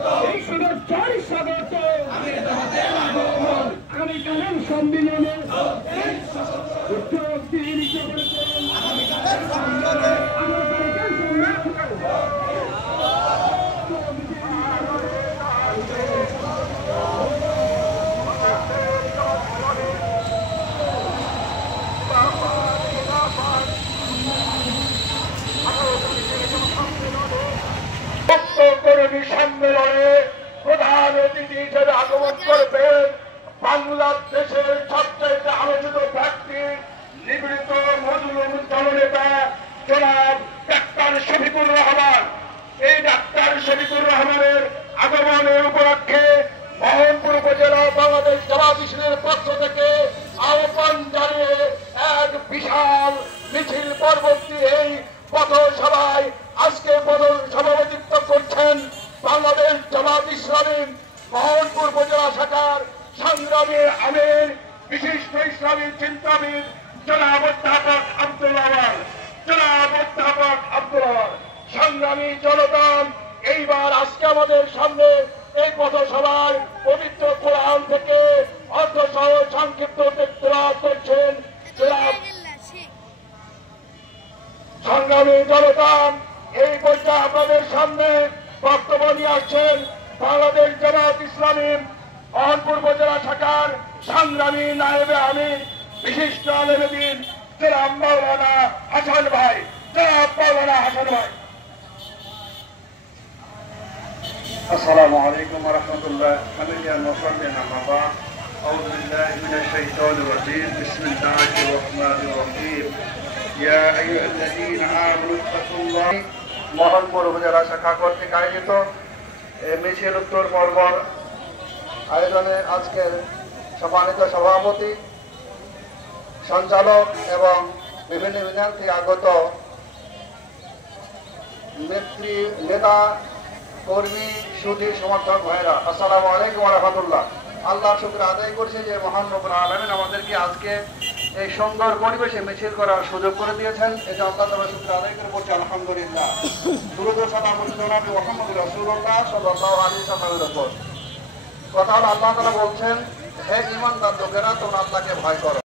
এই শুভেচ্ছার স্বাগত আগামীকালের সম্মেলনে কর্মী সম্মেলনে প্রধান অতিথি হিসেবে আগমন করবেন বাংলাদেশের সবচেয়ে আলোচিত ব্যক্তি নিবৃত্ত মজলুম দলনেতা জনাব ডাক্তার শফিকুর রহমান। এই ডাক্তার শফিকুর রহমানের আগমনের উপলক্ষে মোহনপুর উপজেলা বাংলাদেশ জামাত ইসলামের পক্ষ থেকে আহ্বান জানিয়ে এক বিশাল মিছিল পরবর্তী এই পথসভায় আজকে সভাপতিত্ব করছেন বাংলাদেশ জামাত ইসলামী মোহনপুর উপজেলা শাখার সংগ্রামী আমির বিশিষ্ট ইসলামী চিন্তাবিদ জনাব অধ্যাপক আব্দুল আওয়াল। সংগ্রামী জনতা, এইবার আজকে আমাদের সামনে এই পথসভায় পবিত্র কোরআন থেকে অর্থ সহ সংক্ষিপ্ত তেলাওয়াত করছেন সংগ্রামী জনতা। এই পর্যায়ে আপনাদের সামনে বক্তব্য নিয়ে আসছেন বাংলাদেশ জামাত ইসলামী মোহনপুর উপজেলা শাখার সংগ্রামী নায়েবে আমির বিশিষ্ট আলেম দ্বীন জনাব মাওলানা হাসান ভাই। السلام عليكم ورحمة الله. حمدا وصلنا أما بعد. أعوذ بالله من الشيطان الرجيم. بسم الله الرحمن الرحيم. يا أيها الذين آمنوا اتقوا الله. মোহনপুর উপজেলা শাখা কর্তৃক আয়োজিত মিছিল উত্তর পর্বর আয়োজনে আজকের সম্মানিত সভাপতি, সঞ্চালক এবং বিভিন্ন বিধান থেকে আগত নেতা কর্মী সুধী সমর্থক ভাইরা, আসসালামু আলাইকুম ওয়া রাহমাতুল্লাহ। আল্লাহ শুকর আদায় করছে যে মহান রব্বুল আলামিন আমাদেরকে আজকে এই সুন্দর পরিবেশে মিছিল করার সুযোগ করে দিয়েছেন। এটা আল্লাহ তাআলা শুকর আদায় করে বলছি আলহামদুলিল্লাহ। দুরূদ ও সালাম জনাব মুহাম্মদ রাসূলুল্লাহ সাল্লাল্লাহু আলাইহি ওয়াসাল্লামের উপর। কথা হলো আল্লাহ তাআলা বলছেন, হে ঈমানদার লোকেরা তোমরা আল্লাহকে ভয় করো।